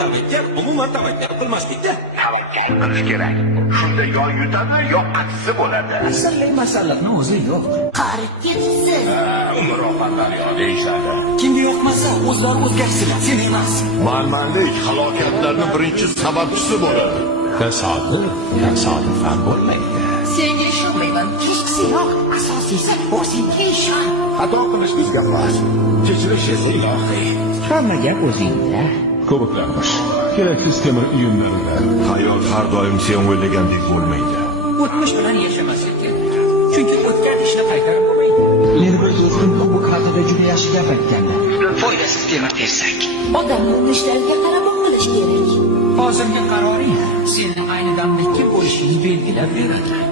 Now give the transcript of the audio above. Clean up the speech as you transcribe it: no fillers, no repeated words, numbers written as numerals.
tavakkal umuman tavakkal qilmaslikda. Tavakkal qilish kerak. Shunda yo yutadi, yo aksi bo'ladi. Asalli masalliqni o'zi yo'q. Qarib ketibsiz. Umr opanlar yo deyishadi. Kimga yoqmasa, o'zlari o'zgarsinlar, sen emas. Manmanlik halokatlarning birinchi sababchisi bo'ladi. Tasodifan bo'lmaydi. Senga ishonmayman. Kechgisi yo'q. Asosiysi o'zingga ishon. Xato qilish bizga xos. Kechirish esa ilohiy. Hamma gap o'zingda. Ko'riklarmish. Keraksiz temir uyumlarida. Hayot har doim sen o'ylagandek bo'lmaydi. O'tmish bilan yashamaslik kerak. Chunki o'tgan ishni qaytarib bo'lmaydi. Meni bir do'stim bu haqida juda yaxshi gap aytgandi. Foydasiz temir tersak. Odamni urishlariga qarab qilish kerak. Hozirgi qaroring seni ayni damdagi bo'lishingni belgilab beradi.